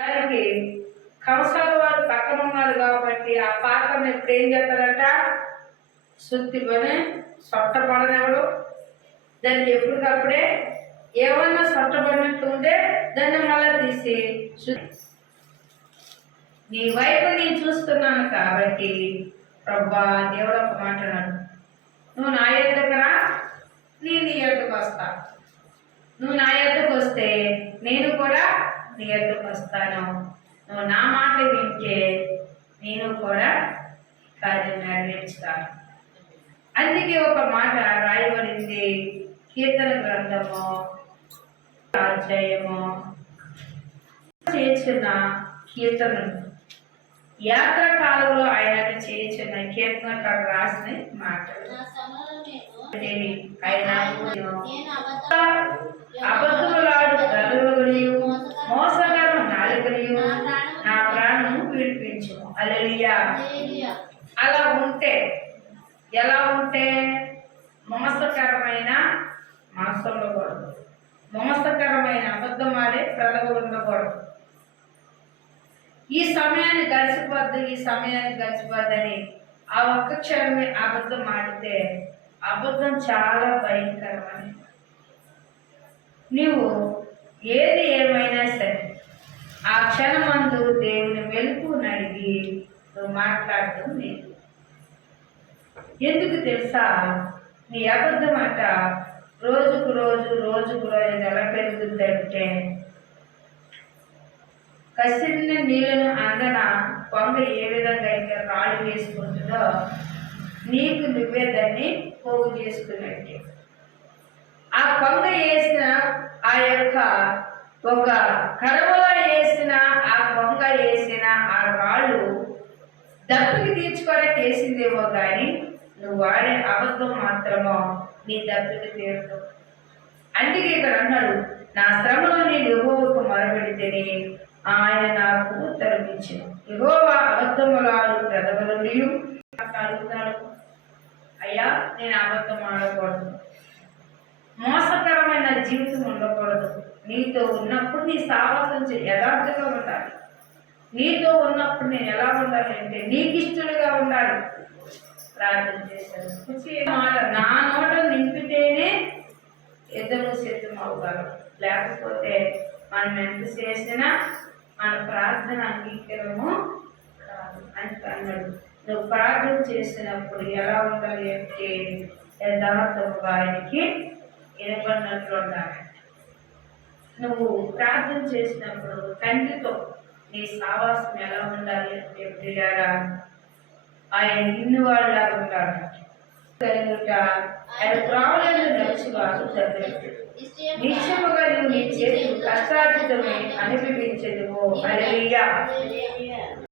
దానికి కంసాల వారు పక్కన ఉన్నారు కాబట్టి ఆ పాత్రను ఎప్పుడు ఏం చేస్తారంట శుద్ధి పని సొట్టపడనెవడు దానికి ఎప్పటికప్పుడే ఏమన్నా సొట్టపడినట్టు ఉంటే దాన్ని మళ్ళా తీసి నీ వైపు నేను చూస్తున్నాను కాబట్టి ప్రభా దేవుడు ఒక మాట అన్నాడు, నువ్వు నా యొద్దకు రా, నేను నీ యొద్దకు వస్తా. నువ్వు నా యొద్దకు వస్తే నేను కూడా నీ యొద్దకు వస్తాను. నువ్వు నా మాట వింటే నేను కూడా కార్యం నెరవేర్చుతాను. అందుకే ఒక మాట రాయబడింది కీర్తన గ్రంథము అధ్యాయము చేసిన కీర్తనలు యాత్ర కాలంలో ఆయన చేసిన కీర్తనకారు రాసిన మాటలు. ఆయన అబద్ధములాడు గర్వములు మోసగరం నాలుకలు నా ప్రాణము విడిపించు. హల్లెలూయా. అలా ఉంటే ఎలా ఉంటే మోసకరమైన మనసు ఉండకూడదు, మోసకరమైన అబద్ధం ఆడే ప్రజలు ఉండకూడదు. ఈ సమయాన్ని గడిచిపోద్దని ఆ ఒక్క క్షణమే అబద్ధం ఆడితే అబద్ధం చాలా భయంకరమని. నీవు ఏది ఏమైనా సరే ఆ క్షణమందు దేవుని వెలుపుని అడిగి నువ్వు మాట్లాడటం లేదు. ఎందుకు తెలుసా? నీ అబద్ధం అంట రోజుకు రోజు ఎలా పెరుగుతుందంటే కసిరిన నీళ్ళను అందన కొంగ ఏ విధంగా అయితే రాళ్ళు వేసుకుంటుందో నీకు నువ్వే దాన్ని పోగు చేసుకున్నట్టే. ఆ కొంగ వేసిన ఆ యొక్క ఒక కడవలో వేసిన ఆ కొంగ వేసిన ఆ రాళ్ళు దప్పుకి తీర్చుకోవడానికి వేసిందేమో కానీ నువ్వు వాడే అబద్ధం మాత్రమో నీ దప్పుకి తీరదు. అందుకే ఇక్కడ అన్నాడు, నా శ్రమలో నేను యెహోవాకు మొరపెడితిని, ఆయన నాకు ఉత్తరమిచ్చెను. యెహోవా అబద్ధములాడు పెదవులను అడుగుతాడు, అయ్యా నేను అబద్ధం ఆడకూడదు, మోసకరమైన జీవితం ఉండకూడదు. నీతో ఉన్నప్పుడు నీ సావాసం యథార్థంగా ఉండాలి. నీతో ఉన్నప్పుడు నేను ఎలా ఉండాలి అంటే నీకు ఇష్టలుగా ఉండాలి. ప్రార్థన చేశాను. నా నోట నింపితేనే ఇద్దరు సిద్ధం అవ్వగలరు, లేకపోతే మనం ఎంత చేసినా మన ప్రార్థన అంగీకారము కాదు అని అన్నాడు. నువ్వు ప్రార్థన చేసినప్పుడు ఎలా ఉండాలి అంటే యథార్థముగా ఆయనకి వినబడినట్లు ఉండాలి. నువ్వు ప్రార్థన చేసినప్పుడు తండ్రితో నీ సావాసం ఎలా ఉండాలి అంటే ప్రియారా ఆయన నిన్ను వాళ్ళలాగా ఉండాలి. ఆయన త్రావులను నడుచువాడు నిశ్చయముగా నువ్వు నీ చేతులు కష్టార్జితమే అనుభవించదువో. హల్లెలూయా.